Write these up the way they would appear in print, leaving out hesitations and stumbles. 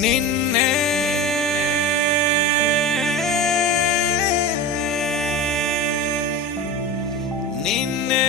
నిన్నే నిన్నే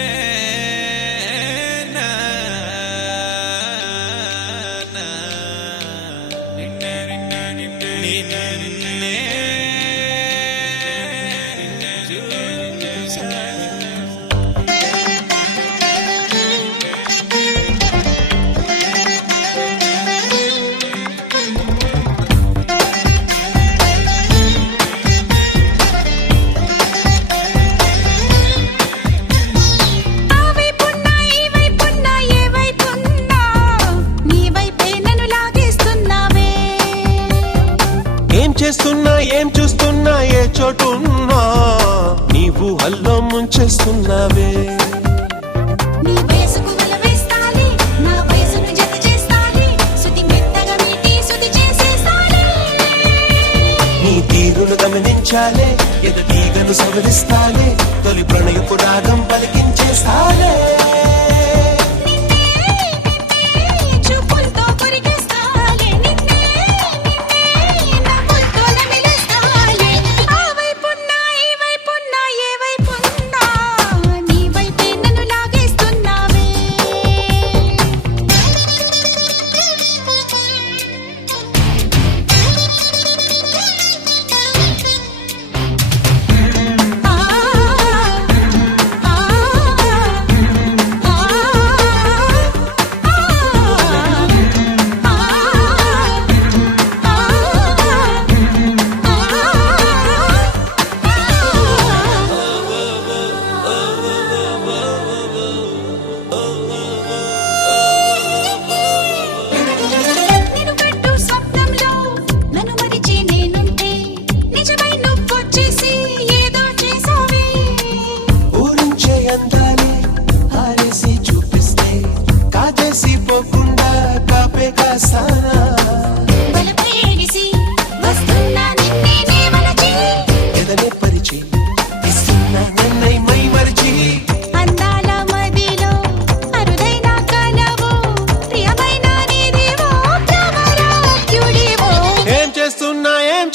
చేస్తున్నా ఏం చూస్తున్నా ఏ చోటున్నా నీవు హల్లో ముంచేస్తున్నావే. నీ వయసుకు వలవేస్తాలి, నా వయసును జత చేస్తాలి, సుతి మెత్తగా మీటి సుతి చేసేస్తాలి. నీ తీరును గమనించాలే, ఎదటీగను సవరిస్తాలే, తొలి ప్రణయపు రాగం పలికించేస్తాలే.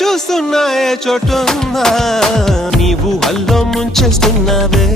చూస్తున్నా ఏ చోటున్నా నీవు హల్లో ముంచేస్తున్నావే.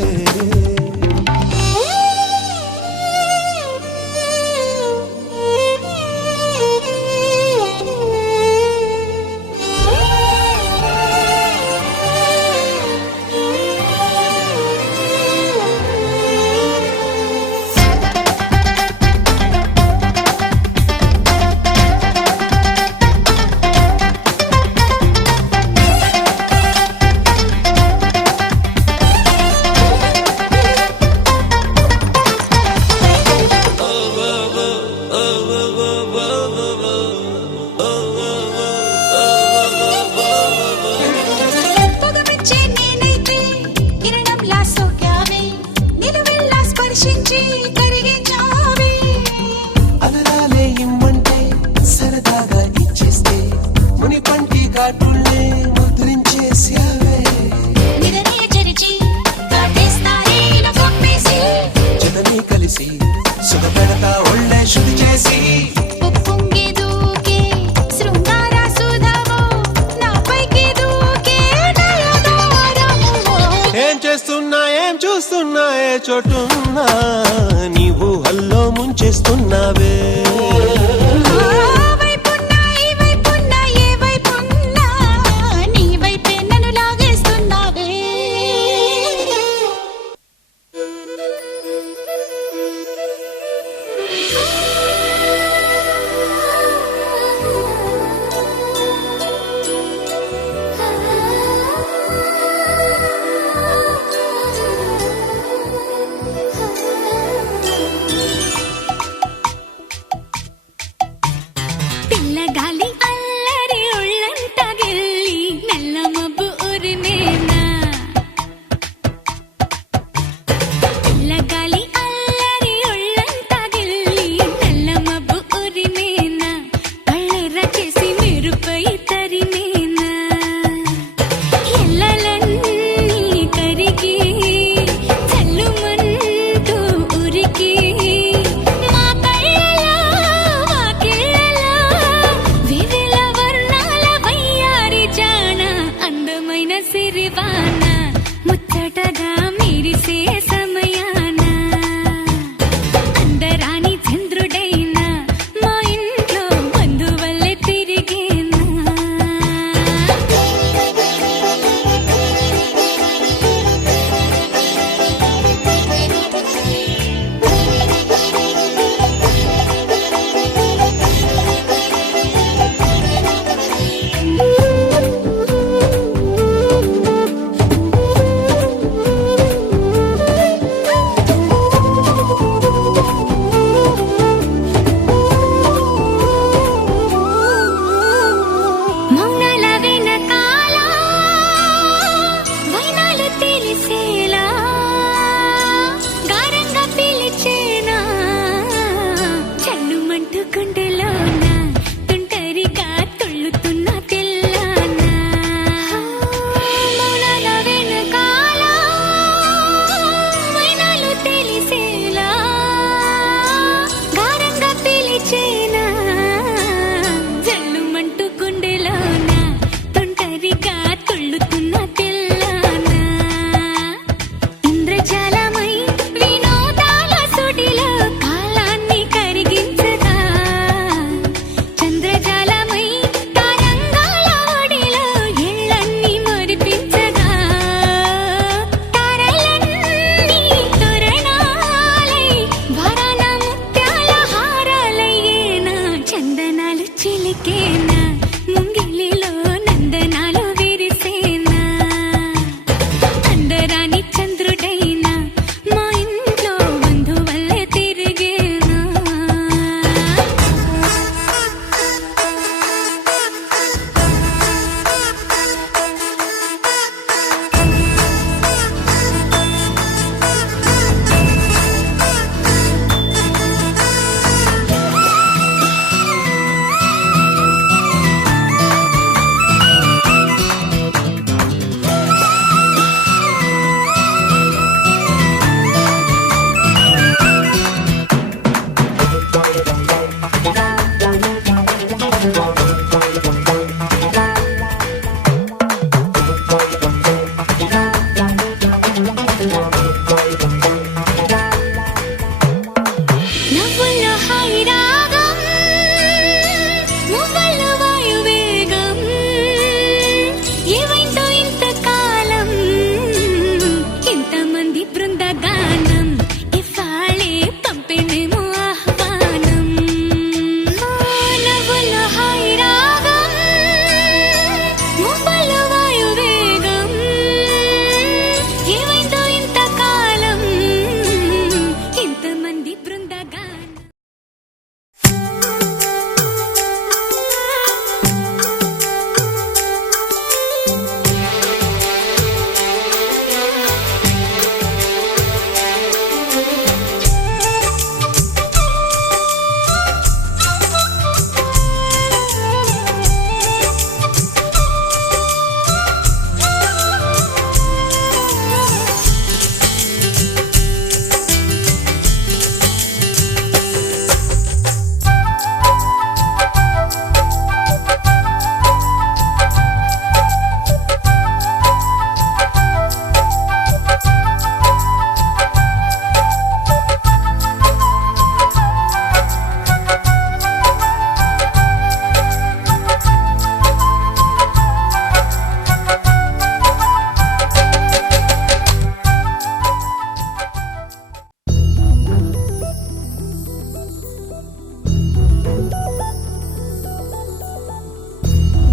అదరాలే ఇమ్మంటే సరదాగా ఇచ్చేస్తే ముని పంటి కాటుల్లే ముద్రించేసావే. జతని కలిసి సుఖపెడతా ఒళ్ళే శుద్ధి చేసి ఏం చేస్తున్నా ఏం చూస్తున్నా ఏ చోటున్నా నీవు హల్లో ముంచేస్తున్నావే. హైరాగం మువ్వల వాయువేగం ఏవైందో ఇంతకాలం ఇంతమంది బృందగానం ఇవాళే పంపిణేమో ఆహ్వానం నవ్వుల హైరాగం మువ్వల వాయువేగం ఏవైందో ఇంతకాలం ఇంతమంది బృందగానం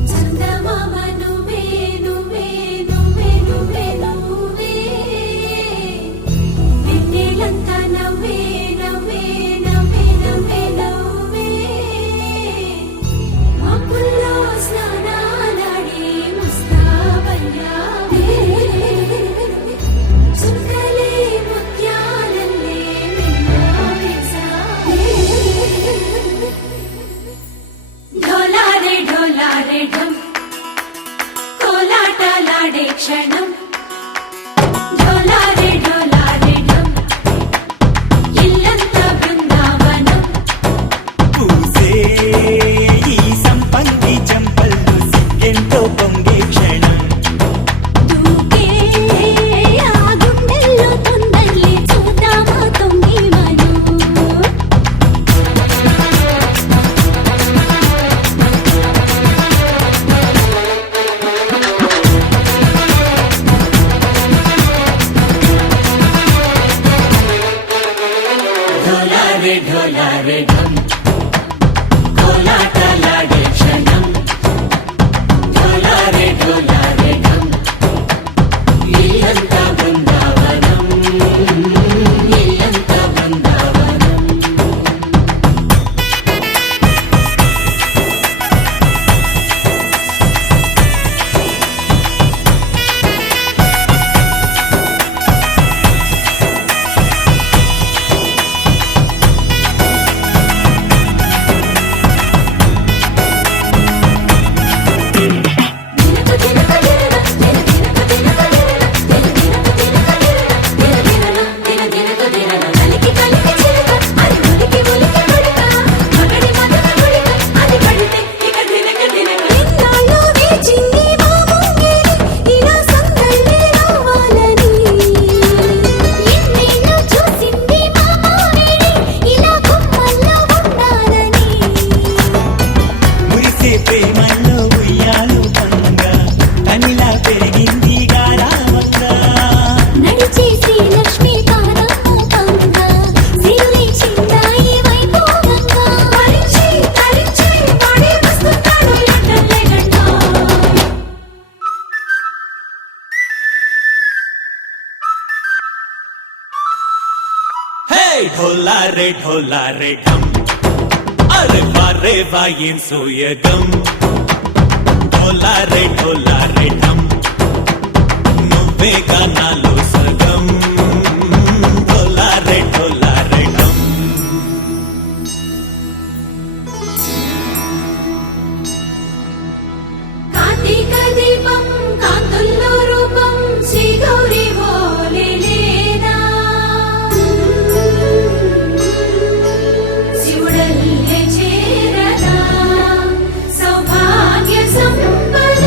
చందమామ నువ్వే నువ్వే నువ్వే నువ్వే నువ్వే వెన్నెలంతా నవ్వే నవ్వే నవ్వే నవ్వే నవ్వే మబ్బుల్లో స్నానాలాడి ముస్తాబయ్యావే చుక్కలే ముత్యాలల్లే మిన్నావేశావే ढोलारे ढम कोलाटलाडे क्षणम ढोलारे ढम इल्लंता बृंदावनम పూసే ఈ సంపంగి చెంపల్లో సిగ్గెంతో పొంగే క్షణం దూకే ఆ గుండెల్లో తొందరలే చూద్దామా తొంగి మను ढोलारे ढम कोलाटलाडे क्षणम ढोलारे ढम ఇల్లంతా బృందావనం ఇల్లంతా బృందావనం మురిసే ప్రేమల్లో ఉయ్యాలు పంగా తనిలా పెరిగింది గారావంగా నడిచేసి లక్ష్మీ పాదముఖంగా సిరులే చిందాయి వైభోగంగా తరించి తరించి వాడి వస్తున్నాడు ఎట్టలే గంట హే ढोलारे ढम అరే వారే వాయిన్ సూయగం ढोलारे ढम నువ్వే గానాలో సగం ढोलारे ढम కార్తీక దీపం కాంతుల్లో రూపం శ్రీ గౌరీ బోలే లేనా శివుడల్లే చేరదా సౌభాగ్య సంపద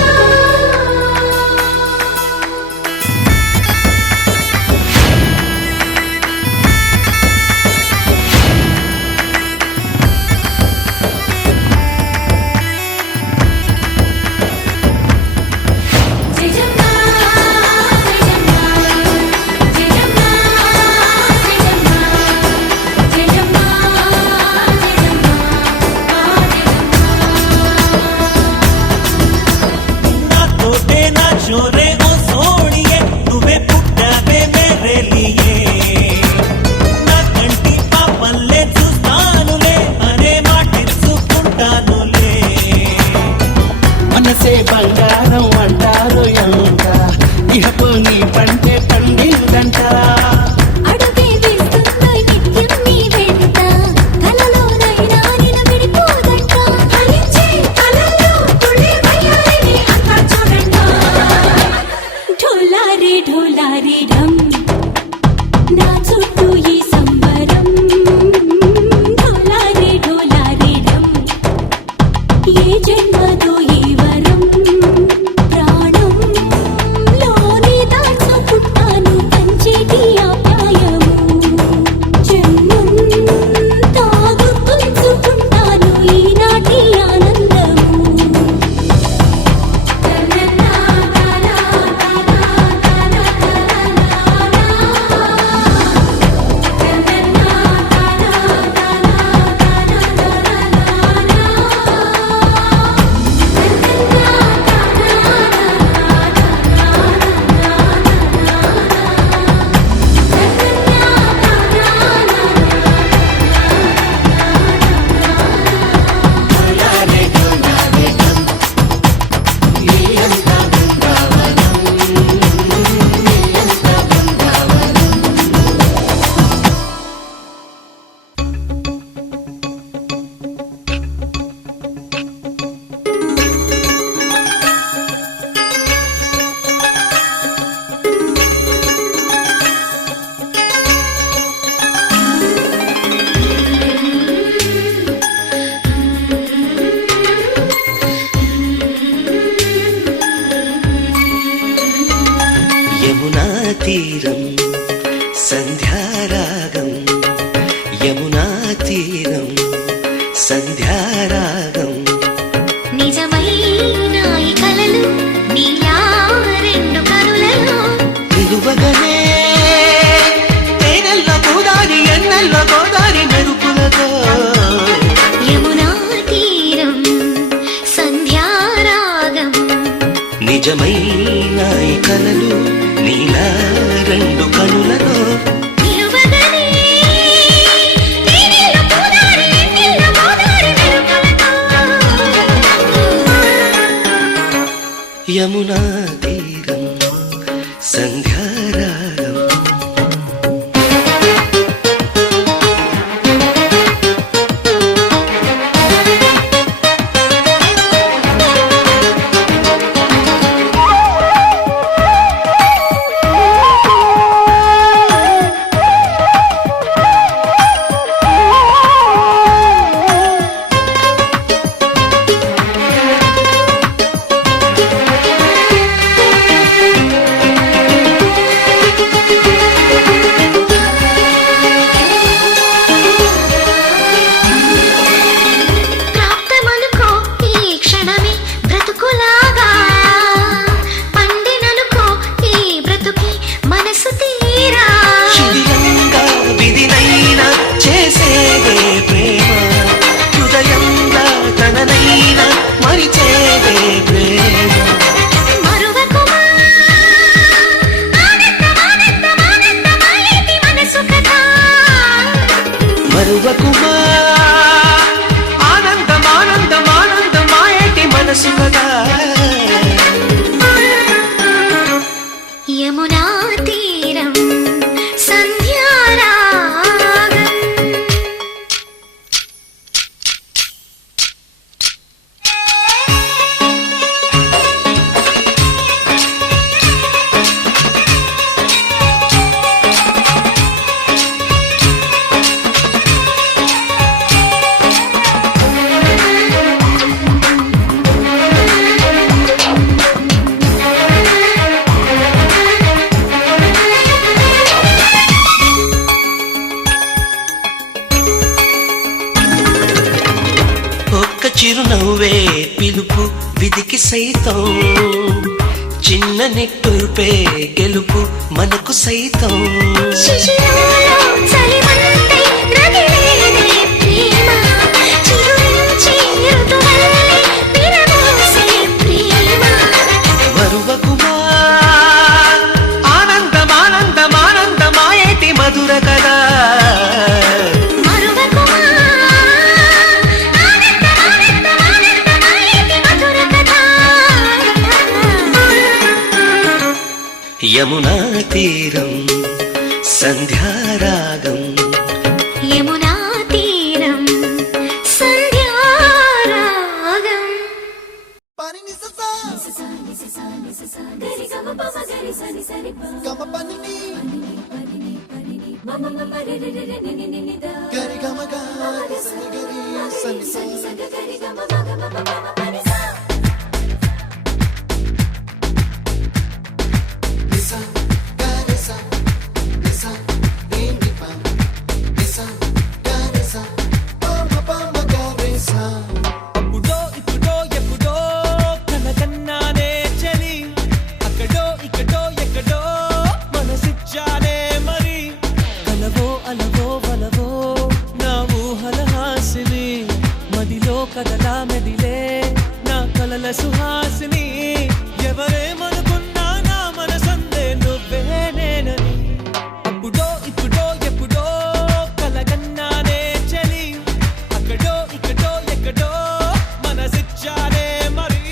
తీరం సంధ్యారాగం యమునా తీరం సంధ్యారాగం నిజమైన ఈ కలలు నీలా రెండు కనులలో నిలువగనే తేనెల్ల గోదారి ఎన్నెల్ల గోదారి మెరుపులతో యమునా తీరం సంధ్యారాగం నిజమైన ఈ కలలు నీలా రెండు కనులలో నిలువగనే తేనెల గోదారి ఎన్నెల గోదారి మెరుపులతో యమునా తీరం సంధ్యారాగం ప్రాప్తమనుకో ఈ క్షణమే బ్రతుకులాగా పండిననుకో ఈ బ్రతుకి మనసు తీరా శిథిలంగా విధినైనా చేసేదే ప్రేమ హృదయంగా తననైనా మరిచేదే ప్రేమ మరువకుమా ఆనందమానందమానందమాయేటి మనసు కదా మరువకుమా ఆనందమానందమానందమాయేటి మనసు కదా యమునా తీరం సంధ్యారాగం ఒక్క చిరునవ్వే పిలుపు విధికి సైతం చిన్న నిట్టూర్పే గెలుపు మనకు సైతం శిశిరాలో చలిమంటే రగిలేదే ప్రేమ చిగురించి ఋతువల్లే విరబూసే ప్రేమ మరువకుమా ఆనందమానందమానందమాయేటి మధుర కదా మరువకుమా ఆనందమానందమానందమాయేటి మధుర కథ యమునా తీరం సంధ్యారాగం యమునా తీరం సంధ్యారాగం అప్పుడో ఇప్పుడో ఎప్పుడో కనకన్నానే చలి అక్కడో ఇక్కడో ఎక్కడో మనసిచ్చానే మరి కలవో అలవో వలవో నా ఊహల హాసిని మదిలో కదలా మెదిలే నా కలల సుహాసిని ఎవరేమనుకున్నా నా మనసందే నువ్వే నేనని అప్పుడో ఇప్పుడో ఎప్పుడో కలగన్నానే చలి అక్కడో ఇక్కడో ఎక్కడో మనసిచ్చానే మరి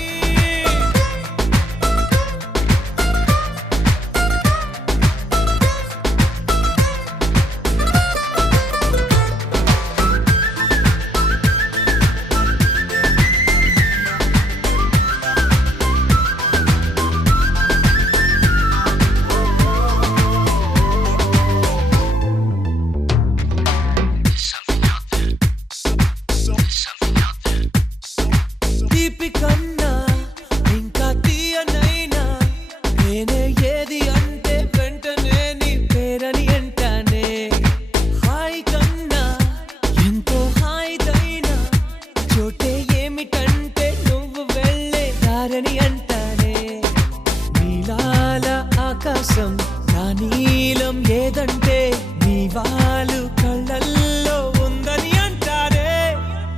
ఆకాశం నా నీలం ఏదంటే నీ వాళ్ళు కళ్ళల్లో ఉందని అంటారే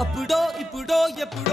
అప్పుడో ఇప్పుడో ఎప్పుడో